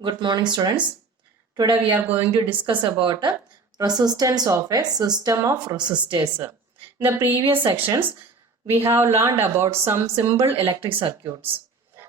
Good morning, students. Today we are going to discuss about resistance of a system of resistors. In the previous sections, we have learned about some simple electric circuits.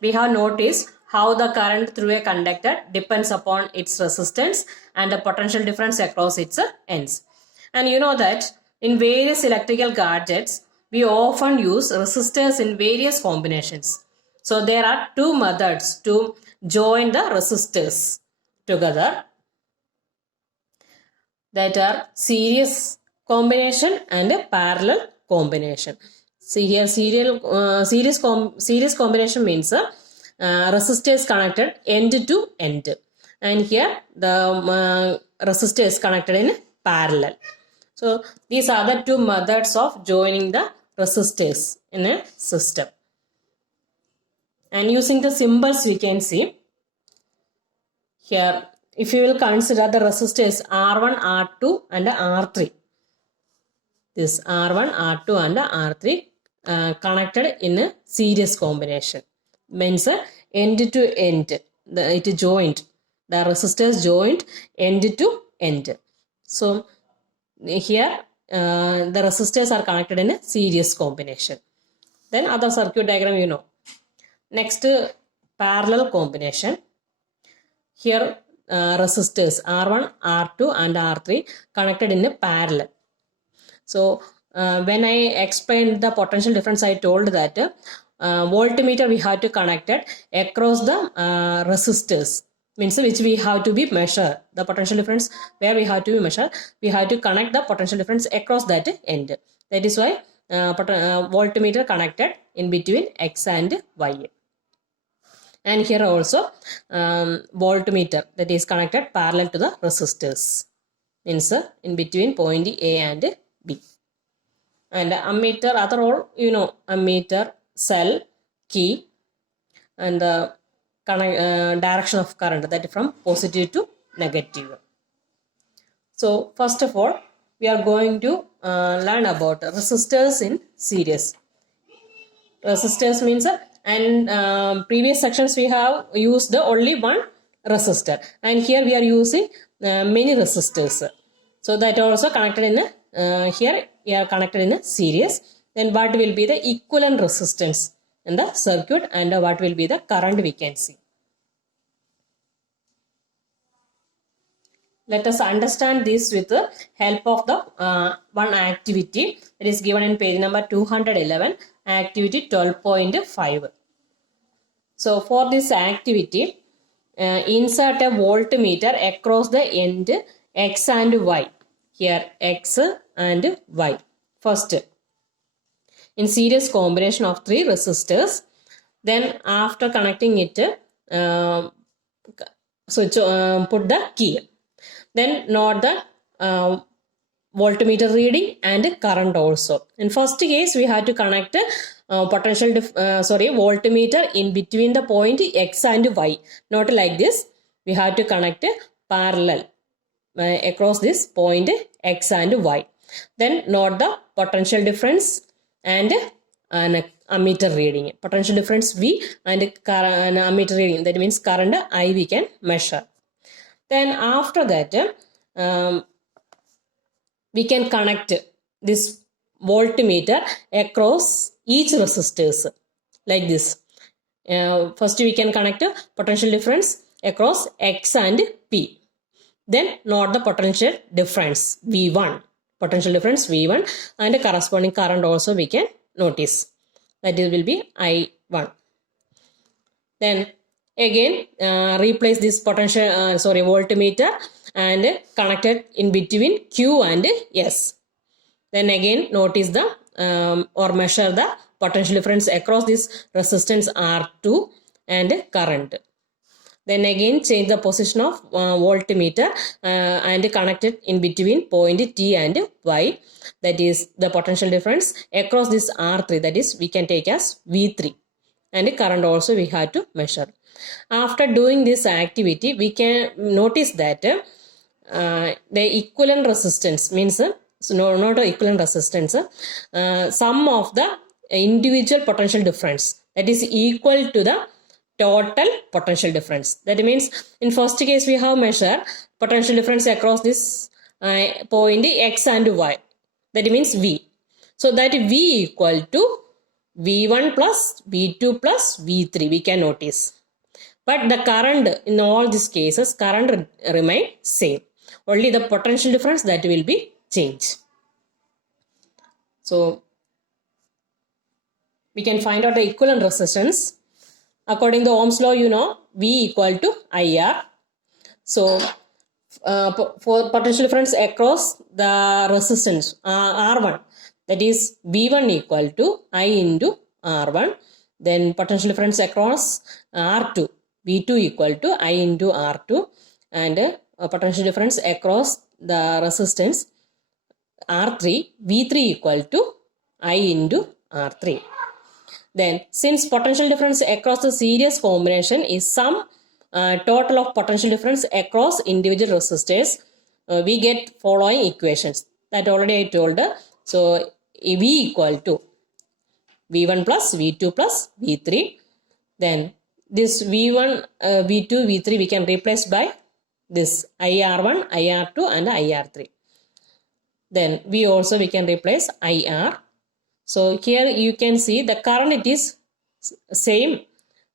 We have noticed how the current through a conductor depends upon its resistance and the potential difference across its ends. And you know that in various electrical gadgets, we often use resistors in various combinations. So there are two methods to join the resistors together, that are series combination and a parallel combination. See here, series combination means resistor is connected end to end, and here the resistor is connected in parallel. So these are the two methods of joining the resistors in a system. And using the symbols we can see here, if you will consider the resistors R1, R2 and R3. This R1, R2 and R3 connected in a series combination. Means end to end. It is joined. The resistors joined end to end. So here the resistors are connected in a series combination. Then other circuit diagram you know. Next, parallel combination. Here resistors R1, R2 and R3 connected in a parallel. So when I explained the potential difference, I told that voltmeter we have to connect it across the resistors, means which we have to be measured. The potential difference where we have to be measured, we have to connect the potential difference across that end. That is why voltmeter connected in between X and Y. And here also voltmeter that is connected parallel to the resistors, means in between point A and B. And ammeter, other all you know, ammeter, cell, key, and the direction of current, that is from positive to negative. So first of all, we are going to learn about resistors in series. Resistors means and previous sections we have used the only one resistor, and here we are using many resistors. So that also connected in a here we are connected in a series. Then what will be the equivalent resistance in the circuit, and what will be the current we can see. Let us understand this with the help of the one activity that is given in page number 211, activity 12.5. So for this activity, insert a voltmeter across the end X and Y. Here X and Y. First, in series combination of 3 resistors. Then after connecting it, put the key. Then note the voltmeter reading and current also. In first case, we have to connect voltmeter in between the point X and Y. Not like this. We have to connect parallel across this point X and Y. Then note the potential difference and ammeter reading. Potential difference V and ammeter reading. That means current I we can measure. Then after that, we can connect this voltmeter across each resistors like this. First we can connect potential difference across X and P. Then note the potential difference V1. Potential difference V1 and the corresponding current also we can notice. That will be I1. Then again replace this potential voltmeter and connect it in between Q and S. Then again notice the or measure the potential difference across this resistance R2 and current. Then again change the position of voltmeter and connect it in between point T and Y. That is the potential difference across this R3, that is we can take as V3. And current also we have to measure. After doing this activity, we can notice that the equivalent resistance means not equivalent resistance, sum of the individual potential difference, that is equal to the total potential difference. That means in first case we have measured potential difference across this point x and y. That means V. So that V equal to V1 plus V2 plus V3 we can notice. But the current in all these cases current remain same. Only the potential difference that will be changed. So we can find out the equivalent resistance. According to Ohm's law, you know, V equal to IR. So for potential difference across the resistance R1, that is V1 equal to I into R1. Then potential difference across R2, V2 equal to I into R2. And potential difference across the resistance R3, V3 equal to I into R3. Then since potential difference across the series combination is some total of potential difference across individual resistors, we get following equations that already I told. So V equal to V1 plus V2 plus V3. Then this V1, V2, V3 we can replace by this IR1, IR2 and IR3. Then we can replace IR. So here you can see the current it is same.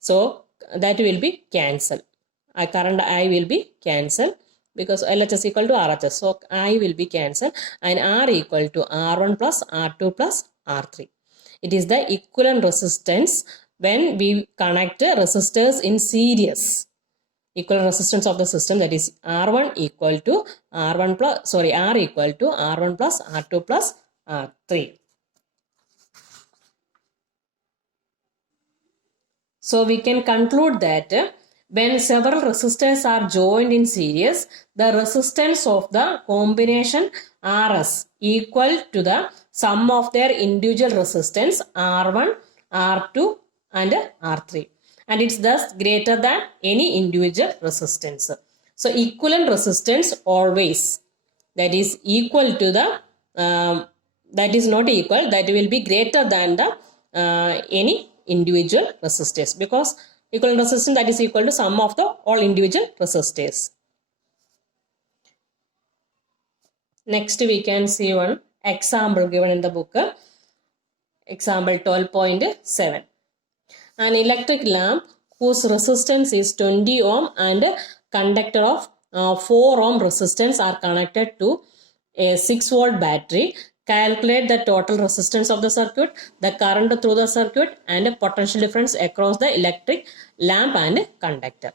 So that will be cancelled. Current I will be cancelled because LHS equal to RHS. So I will be cancelled and R equal to R1 plus R2 plus R3. It is the equivalent resistance when we connect resistors in series. Equivalent resistance of the system, that is R1 equal to R1 plus, sorry, R equal to R1 plus R2 plus R3. So we can conclude that when several resistors are joined in series, the resistance of the combination RS equal to the sum of their individual resistance R1, R2 and R3. And it's thus greater than any individual resistance. So equivalent resistance always, that is equal to the, that is not equal, that will be greater than the any individual resistors, because equivalent resistance that is equal to sum of the all individual resistors. Next we can see one example given in the book. Example 12.7. An electric lamp whose resistance is 20 ohm and conductor of 4 ohm resistance are connected to a 6 volt battery. Calculate the total resistance of the circuit, the current through the circuit and potential difference across the electric lamp and conductor.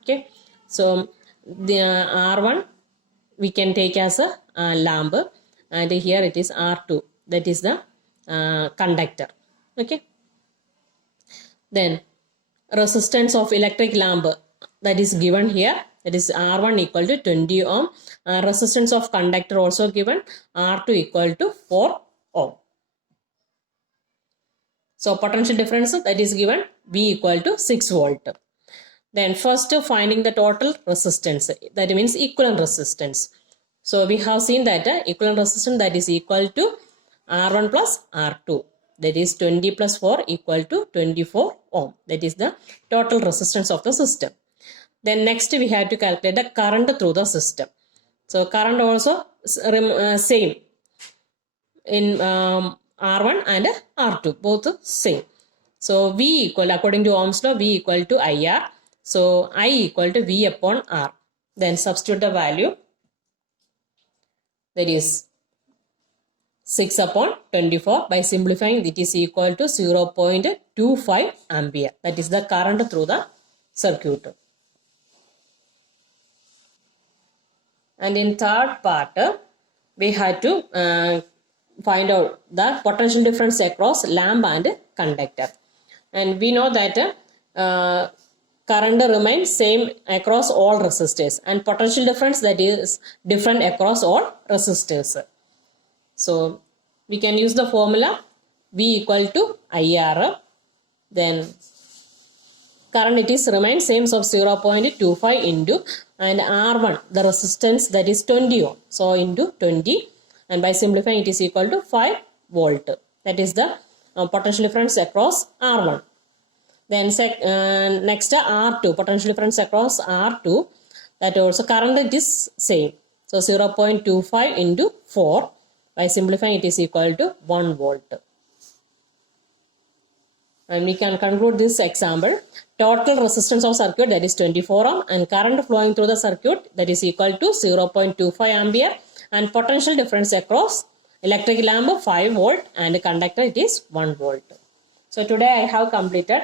Okay, so the R1 we can take as a lamp and here it is R2, that is the conductor. Okay, then resistance of electric lamp that is given here, that is R1 equal to 20 ohm. Resistance of conductor also given, R2 equal to 4 ohm. So potential difference that is given, V equal to 6 volt. Then first finding the total resistance, that means equivalent resistance. So we have seen that equivalent resistance that is equal to R1 plus R2. That is 20 plus 4 equal to 24 ohm. That is the total resistance of the system. Then next we have to calculate the current through the system. So current also same in R1 and R2, both same. So V equal, according to Ohm's law, V equal to IR. So I equal to V upon R. Then substitute the value, that is 6 upon 24. By simplifying, it is equal to 0.25 ampere. That is the current through the circuit. And in third part, we had to find out the potential difference across lamp and conductor. And we know that current remains same across all resistors and potential difference that is different across all resistors. So we can use the formula V equal to IR. Then current it is remains same, of 0.25 into and R1 the resistance that is 20 ohm, so into 20, and by simplifying it is equal to 5 volt. That is the potential difference across R1. Then next R2, potential difference across R2, that also current it is same. So 0.25 into 4, by simplifying it is equal to 1 volt. And we can conclude this example. Total resistance of circuit, that is 24 ohm, and current flowing through the circuit, that is equal to 0.25 ampere, and potential difference across electric lamp 5 volt and conductor it is 1 volt. So today I have completed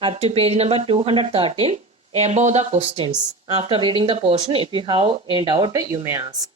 up to page number 213 above the questions. After reading the portion, if you have any doubt, you may ask.